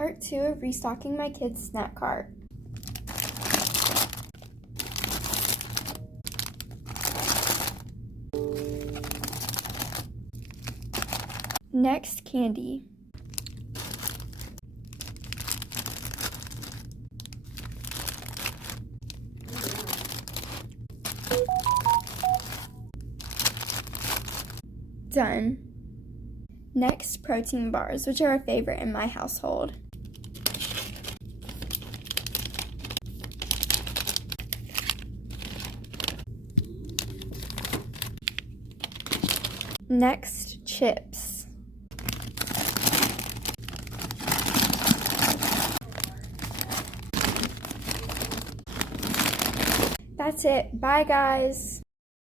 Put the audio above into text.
Part 2 of restocking my kids' snack cart. Next, candy. Done. Next, protein bars, which are a favorite in my household. Next, chips. That's it. Bye, guys.